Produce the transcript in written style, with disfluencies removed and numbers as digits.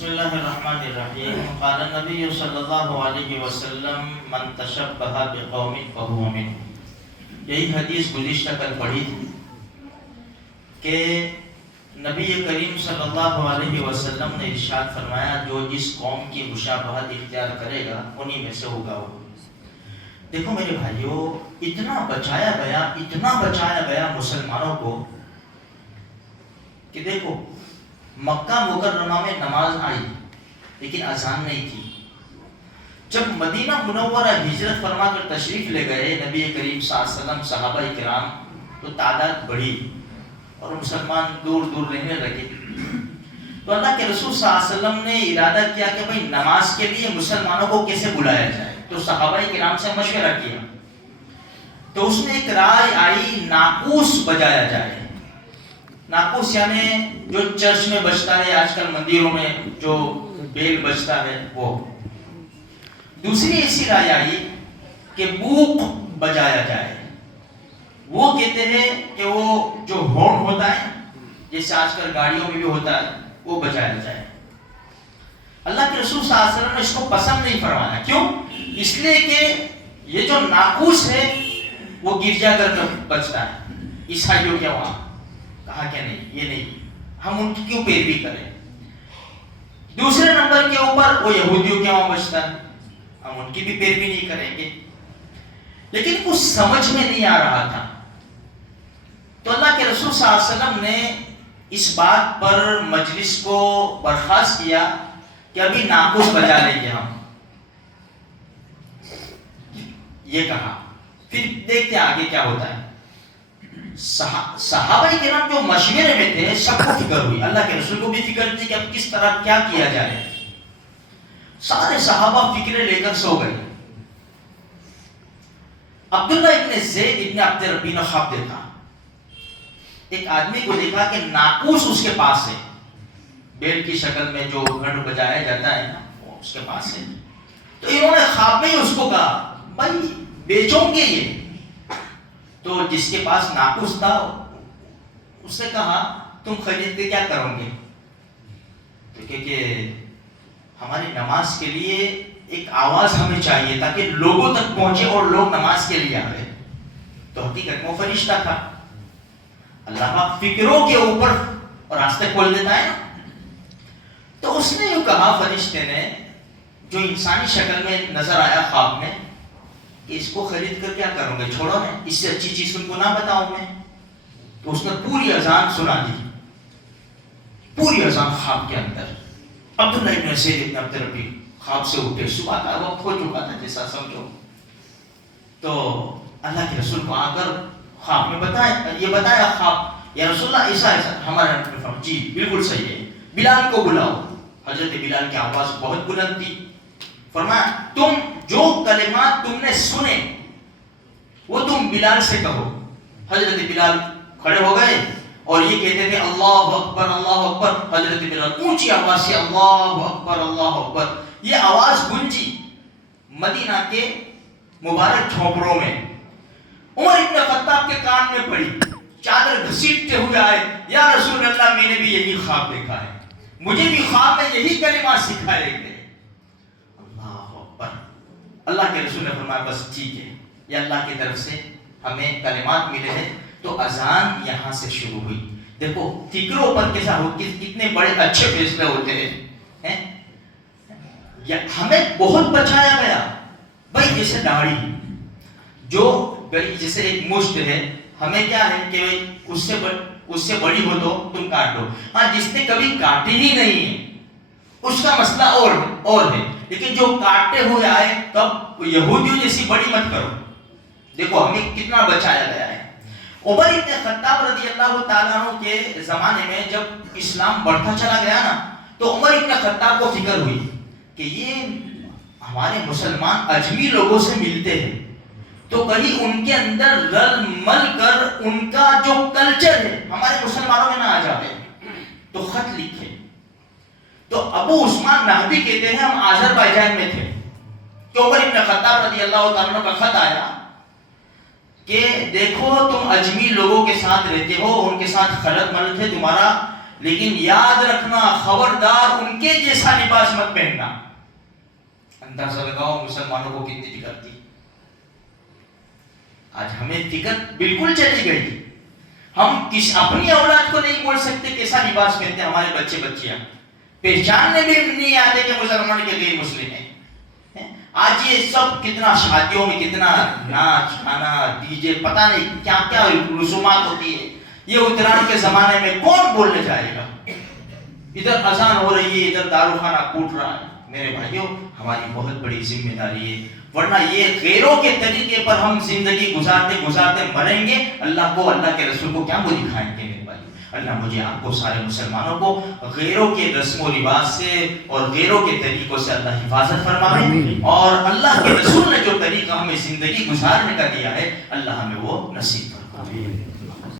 بسم اللہ الرحمن الرحیم قال النبی صلی اللہ علیہ وسلم من تشبہ بقوم فہو منہم. یہی حدیث گزشتہ کل پڑھی تھی کہ نبی کریم صلی اللہ علیہ وسلم نے ارشاد فرمایا جو جس قوم کی مشابہت اختیار کرے گا انہی میں سے ہوگا وہ. دیکھو میرے بھائیو، اتنا بچایا گیا مسلمانوں کو کہ دیکھو مکہ مکرمہ میں نماز آئی لیکن اذان نہیں تھی. جب مدینہ منورہ ہجرت فرما کر تشریف لے گئے نبی کریم صلی اللہ علیہ وسلم صحابہ کرام، تو تعداد بڑھی اور مسلمان دور دور رہنے لگے. تو اللہ کے رسول صلی اللہ علیہ وسلم نے ارادہ کیا کہ بھئی نماز کے لیے مسلمانوں کو کیسے بلایا جائے. تو صحابہ کرام سے مشورہ کیا تو اس میں ایک رائے آئی ناقوس بجایا جائے. ناقوس یعنی جو چرچ میں بجتا ہے، آج کل مندروں میں جو بیل بجتا ہے وہ. دوسری ایسی رائے آئی کہ بوق بجایا جائے. وہ کہتے ہیں کہ وہ جو ہارن ہوتا ہے جیسے آج کل گاڑیوں میں بھی ہوتا ہے وہ بجایا جائے. اللہ کے رسول صلی اللہ علیہ وسلم نے اس کو پسند نہیں فرمایا. کیوں؟ اس لیے کہ یہ جو ناقوس ہے وہ گرجا گھر میں بجتا ہے. عیسائیوں کے وہاں کہا کہ نہیں، یہ نہیں، ہم ان کی کیوں پیروی کریں. دوسرے نمبر کے اوپر وہ یہودیوں کے وہاں بجتا ہے، ہم ان کی بھی پیروی نہیں کریں گے. لیکن کچھ سمجھ میں نہیں آ رہا تھا. تو اللہ کے رسول صلی اللہ علیہ وسلم نے اس بات پر مجلس کو برخاست کیا کہ ابھی ناقوس بجا لیں گے ہم، یہ کہا. پھر دیکھتے آگے کیا ہوتا ہے. صحابہ کرام جو مشورے میں تھے سب کو فکر ہوئی، اللہ کے رسول کو بھی فکر تھی کہ اب کس طرح کیا کیا جائے. سارے صحابہ فکرے لے کر سو گئے. عبداللہ ابن زید ابن عبد ربی نے خواب دیکھا. ایک آدمی کو دیکھا کہ ناقوس اس کے پاس ہے، بیل کی شکل میں جو گھنٹ بجایا جاتا ہے نا وہ اس کے پاس ہے. تو انہوں نے خواب میں ہی اس کو کہا بھائی بیچوں گے یہ. تو جس کے پاس ناقوس تھا اس نے کہا تم خرید کے کیا کرو گے. تو کہ ہماری نماز کے لیے ایک آواز ہمیں چاہیے تاکہ لوگوں تک پہنچے اور لوگ نماز کے لیے آئے. تو حقیقت میں وہ فرشتہ تھا. اللہ پاک فکروں کے اوپر راستے کھول دیتا ہے نا. تو اس نے یوں کہا فرشتے نے جو انسانی شکل میں نظر آیا خواب میں کہ اس کو خرید کر کیا کروں گے، چھوڑو نا، اس سے اچھی چیز تم کو نہ بتاؤں میں. تو اس نے پوری اذان سنا دی، پوری اذان خواب کے اندر. عبداللہ ابن زید ابن عبد ربی خواب سے اٹھے، صبح کا وقت ہو چکا تھا جیسا سمجھو. تو اللہ کے رسول کو آ کر خواب میں بتایا خواب، یا رسول اللہ ایسا ہمارا جی بالکل صحیح ہے، بلال کو بلاؤ. حضرت بلال کی آواز بہت بلند تھی. فرمایا تم جو کلمات تم نے سنے وہ تم بلال سے کہو. حضرت بلال کھڑے ہو گئے اور یہ کہتے تھے اللہ اکبر اللہ اکبر. حضرت بلال اونچی آواز سے اللہ اکبر اللہ اکبر. یہ آواز گونجی مدینہ کے مبارک جھونپڑوں میں. عمر ابن خطاب کے کان میں پڑی، چادر گھسیٹتے ہوئے آئے، یا رسول اللہ میں نے بھی یہی خواب دیکھا ہے، مجھے بھی خواب میں یہی کلمات سکھائے گئے. اللہ اکبر. اللہ کے رسول نے فرمایا بس ٹھیک ہے، یہ اللہ کی طرف سے ہمیں کلمات ملے ہیں. تو اذان یہاں سے شروع ہوئی. دیکھو فکروں پر کیسا ہو، کتنے بڑے اچھے فیصلے ہوتے ہیں. ہمیں بہت بچایا گیا. بھائی جیسے داڑھی جو جیسے ایک مشت ہے، ہمیں کیا ہے کہ اس سے بڑی ہو تو تم کاٹ دو. ہاں جس نے کبھی کاٹی ہی نہیں ہے اس کا مسئلہ اور ہے، لیکن جو کاٹتے ہوئے آئے تب یہودیوں جیسی بڑی مت کرو. دیکھو ہمیں کتنا بچایا گیا ہے. عمر ابن خطاب رضی اللہ تعالیٰ عنہ کے زمانے میں جب اسلام بڑھتا چلا گیا نا تو عمر ابن خطاب کو فکر ہوئی کہ یہ ہمارے مسلمان اجمی لوگوں سے ملتے ہیں تو کہیں ان کے اندر رل مل کر ان کا جو کلچر ہے ہمارے مسلمانوں میں نہ آ جائے. تو خط لکھے. تو ابو عثمان نہدی کہتے ہیں ہم آذربائیجان میں تھے کہ عمر ابن خطاب رضی اللہ تعالیٰ عنہ کا خط آیا کہ دیکھو تم اجمی لوگوں کے ساتھ رہتے ہو، ان کے ساتھ خلط ملط ہے، تمہارا لیکن یاد رکھنا خبردار ان کے جیسا لباس مت پہننا. اندازہ لگاؤ مسلمانوں کو کتنی فکر تھی. آج ہمیں فکر بالکل چلی گئی. ہم اپنی اولاد کو نہیں بول سکتے کیسا لباس پہنتے. ہمارے بچے بچیاں پہچاننے بھی نہیں آتے کہ مسلمان کے غیر مسلم ہیں. آج یہ سب کتنا شادیوں میں کتنا ناچ گانا ڈی جے پتہ نہیں کیا کیا رسومات ہوتی ہے. یہ اتران کے زمانے میں کون بولنے جائے گا. ادھر اذان ہو رہی ہے, ادھر دارو خانہ کوٹ رہا ہے. میرے بھائیوں ہماری بہت بڑی ذمہ داری ہے, ورنہ یہ غیروں کے طریقے پر ہم زندگی گزارتے گزارتے مریں گے. اللہ کو اللہ کے رسول کو کیا وہ دکھائیں گے. میرے بھائی اللہ مجھے آپ کو سارے مسلمانوں کو غیروں کے رسم و رواج سے اور غیروں کے طریقوں سے اللہ حفاظت فرمائے, اور اللہ کے رسول نے جو طریقہ ہمیں زندگی گزارنے کا دیا ہے اللہ ہمیں وہ نصیب فرمائے.